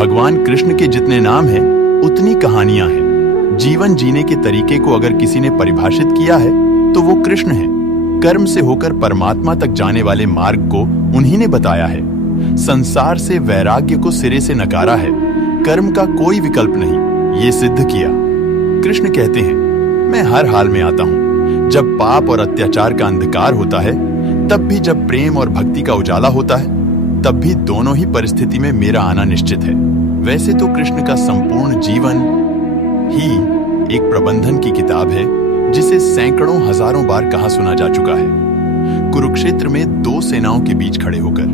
भगवान कृष्ण के जितने नाम हैं, उतनी कहानियां हैं। जीवन जीने के तरीके को अगर किसी ने परिभाषित किया है तो वो कृष्ण है। कर्म से होकर परमात्मा तक जाने वाले मार्ग को उन्हीं ने बताया है। संसार से वैराग्य को सिरे से नकारा है। कर्म का कोई विकल्प नहीं, ये सिद्ध किया। कृष्ण कहते हैं, मैं हर हाल में आता हूं। जब पाप और अत्याचार का अंधकार होता है, तब भी जब प्रेम और भक्ति का उजाला होता है, तब भी दोनों ही परिस्थिति में मेरा आना निश्चित है। वैसे तो कृष्ण का संपूर्ण जीवन ही एक प्रबंधन की किताब है, जिसे सैकड़ों हजारों बार कहा सुना जा चुका है। कुरुक्षेत्र में दो सेनाओं के बीच खड़े होकर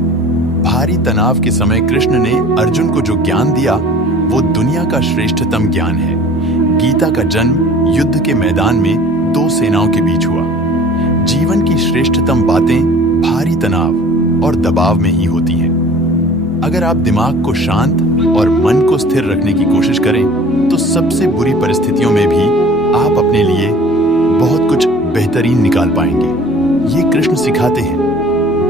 भारी तनाव के समय कृष्ण ने अर्जुन को जो ज्ञान दिया, वो दुनिया का श्रेष्ठतम ज्ञान है। गीता का जन्म युद्ध के मैदान में दो सेनाओं के बीच हुआ। जीवन की श्रेष्ठतम बातें भारी तनाव और दबाव में ही होती हैं। अगर आप दिमाग को शांत और मन को स्थिर रखने की कोशिश करें, तो सबसे बुरी परिस्थितियों में भी आप अपने लिए बहुत कुछ बेहतरीन निकाल पाएंगे। ये कृष्ण सिखाते हैं।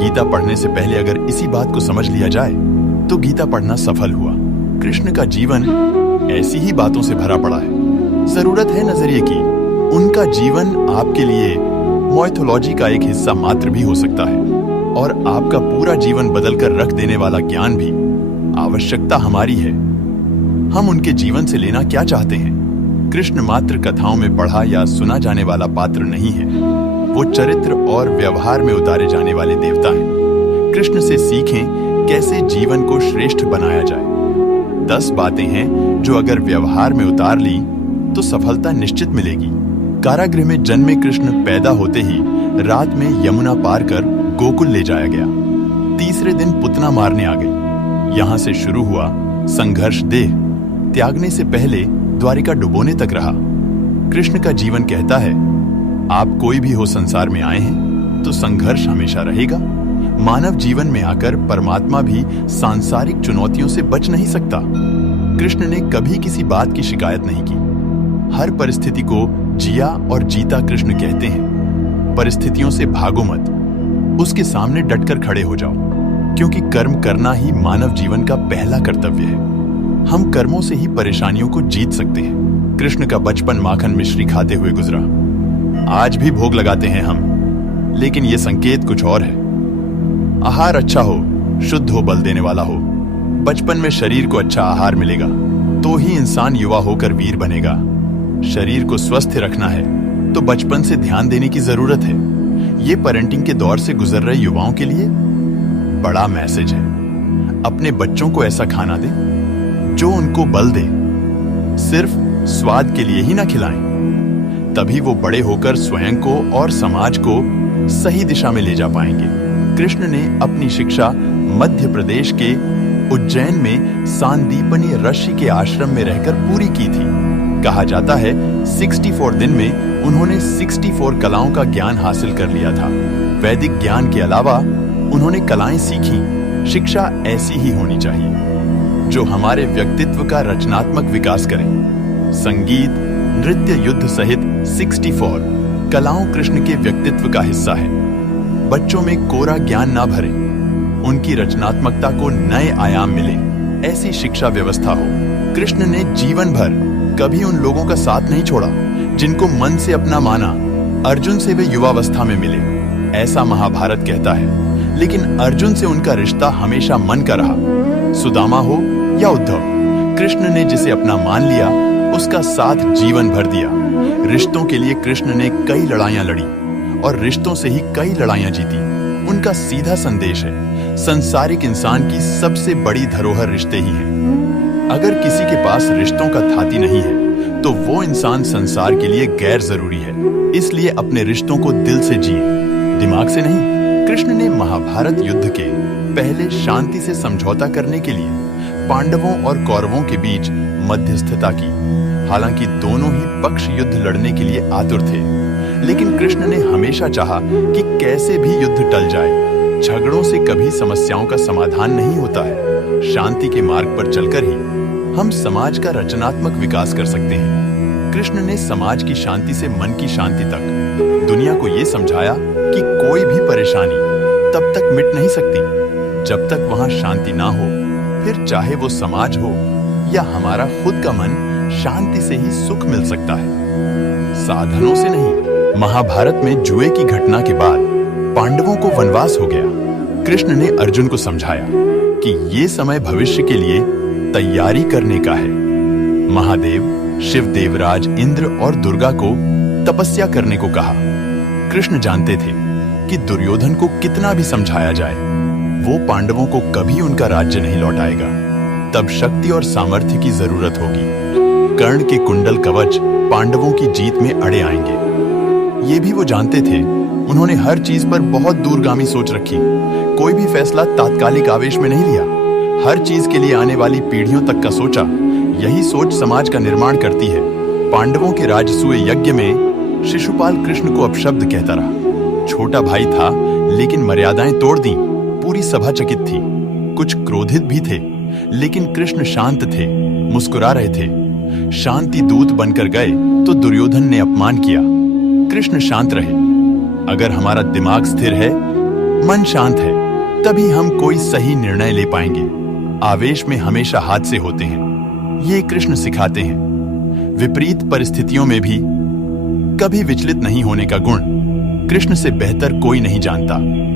गीता पढ़ने से पहले अगर इसी बात को समझ लिया जाए, तो गीता पढ़ना सफल हुआ। कृष्ण का जीवन ऐसी ही बातों से भरा पड़ा है। जरूरत है नजरिए की। उनका जीवन आपके लिए माइथोलॉजी का एक हिस्सा मात्र भी हो सकता है, और आपका पूरा जीवन बदलकर रख देने वाला ज्ञान भी। आवश्यकता हमारी है, हम उनके जीवन से लेना क्या चाहते हैं। कृष्ण मात्र कथाओं में पढ़ा या सुना जाने वाला पात्र नहीं है। वो चरित्र और व्यवहार में उतारे जाने वाले देवता हैं। कृष्ण से सीखें कैसे जीवन को श्रेष्ठ बनाया जाए। 10 बातें हैं जो अगर व्यवहार में उतार ली तो सफलता निश्चित मिलेगी। कारागृह में जन्मे कृष्ण पैदा होते ही रात में यमुना पार कर गोकुल ले जाया गया। तीसरे दिन पुतना मारने आ गई। यहां से शुरू हुआ संघर्ष। देह त्यागने से पहले द्वारिका डुबोने तक रहा। कृष्ण का जीवन कहता है, आप कोई भी हो संसार में आए हैं तो संघर्ष हमेशा रहेगा। मानव जीवन में आकर परमात्मा भी सांसारिक चुनौतियों से बच नहीं सकता। कृष्ण ने कभी किसी बात की शिकायत नहीं की। हर परिस्थिति को जिया और जीता। कृष्ण कहते हैं, परिस्थितियों से भागो मत, उसके सामने डटकर खड़े हो जाओ, क्योंकि कर्म करना ही मानव जीवन का पहला कर्तव्य है। हम कर्मों से ही परेशानियों को जीत सकते हैं। कृष्ण का बचपन माखन मिश्री खाते हुए गुजरा। आज भी भोग लगाते हैं हम, लेकिन यह संकेत कुछ और है। आहार अच्छा हो, शुद्ध हो, बल देने वाला हो। बचपन में शरीर को अच्छा आहार मिलेगा तो ही इंसान युवा होकर वीर बनेगा। शरीर को स्वस्थ रखना है तो बचपन से ध्यान देने की जरूरत है। ये पेरेंटिंग के दौर से गुजर रहे युवाओं के लिए बड़ा मैसेज है। अपने बच्चों को ऐसा खाना दें जो उनको बल दे। सिर्फ स्वाद के लिए ही ना खिलाएं, तभी वो बड़े होकर स्वयं को और समाज को सही दिशा में ले जा पाएंगे। कृष्ण ने अपनी शिक्षा मध्य प्रदेश के उज्जैन में सांदीपनी ऋषि के आश्रम में रहकर पूरी की थी। कहा जाता है 64 दिन में उन्होंने 64 कलाओं का ज्ञान हासिल कर लिया था। वैदिक ज्ञान के अलावा उन्होंने कलाएं सीखी। शिक्षा ऐसी ही होनी चाहिए जो हमारे व्यक्तित्व का रचनात्मक विकास करे। संगीत, नृत्य, युद्ध सहित 64 कलाओं कृष्ण के व्यक्तित्व का हिस्सा है। बच्चों में कोरा ज्ञान ना भरे, उनकी रचनात्मकता को नए आयाम मिले, ऐसी शिक्षा व्यवस्था हो। कृष्ण ने जीवन भर कभी उन लोगों का साथ नहीं छोड़ा जिनको मन से अपना माना। अर्जुन से वे युवावस्था में मिले, ऐसा महाभारत कहता है, लेकिन अर्जुन से उनका रिश्ता हमेशा मन का रहा। सुदामा हो या उद्धव, कृष्ण ने जिसे अपना मान लिया उसका साथ जीवन भर दिया। रिश्तों के लिए कृष्ण ने कई लड़ाइयां लड़ी और रिश्तों से ही कई लड़ाइयां जीती। उनका सीधा संदेश है, संसारिक इंसान की सबसे बड़ी धरोहर रिश्ते ही हैं। अगर किसी के पास रिश्तों का थाती नहीं है तो वो इंसान संसार के लिए गैर जरूरी है। इसलिए अपने रिश्तों को दिल से जिए, दिमाग से नहीं। कृष्ण ने महाभारत युद्ध के पहले शांति से समझौता करने के लिए पांडवों और कौरवों के बीच मध्यस्थता की। हालांकि दोनों ही पक्ष युद्ध लड़ने के लिए आतुर थे, लेकिन कृष्ण ने हमेशा चाहा कि कैसे भी युद्ध टल जाए। झगड़ों से कभी समस्याओं का समाधान नहीं होता है। शांति के मार्ग पर चलकर ही हम समाज का रचनात्मक विकास कर सकते हैं। कृष्ण ने समाज की शांति से मन की शांति तक दुनिया को यह समझाया कि कोई भी परेशानी तब तक मिट नहीं सकती जब तक वहां शांति ना हो। फिर चाहे वो समाज हो या हमारा खुद का मन, शांति से ही सुख मिल सकता है, साधनों से नहीं। महाभारत में जुए की घटना के बाद पांडवों को वनवास हो गया। कृष्ण ने अर्जुन को समझाया कि ये समय भविष्य के लिए तैयारी करने का है। महादेव, शिव, देवराज, इंद्र और दुर्गा को तपस्या करने को कहा। कृष्ण जानते थे कि दुर्योधन को कितना भी समझाया जाए, वो पांडवों को कभी उनका राज्य नहीं लौटाएगा। तब शक्ति और सामर्थ्य की जरूरत होगी। कर्ण के कुंडल कवच पांडवों की जीत में अड़े आएंगे। ये भी वो जानते थे। उन्होंने हर चीज पर बहुत दूरगामी सोच रखी। कोई भी फैसला तात्कालिक आवेश में नहीं लिया। हर चीज के लिए आने वाली पीढ़ियों तक का सोचा। यही सोच समाज का निर्माण करती है। पांडवों के राजसूय यज्ञ में शिशुपाल कृष्ण को अपशब्द कहता रहा। छोटा भाई था, लेकिन मर्यादाएं तोड़ दी। पूरी सभा चकित थी। कुछ क्रोधित भी थे, लेकिन कृष्ण शांत थे, मुस्कुरा रहे थे। शांति दूत बनकर गए तो दुर्योधन ने अपमान किया। कृष्ण शांत रहे। अगर हमारा दिमाग स्थिर है, मन शांत है, तभी हम कोई सही निर्णय ले पाएंगे। आवेश में हमेशा हादसे होते हैं, ये कृष्ण सिखाते हैं। विपरीत परिस्थितियों में भी कभी विचलित नहीं होने का गुण कृष्ण से बेहतर कोई नहीं जानता।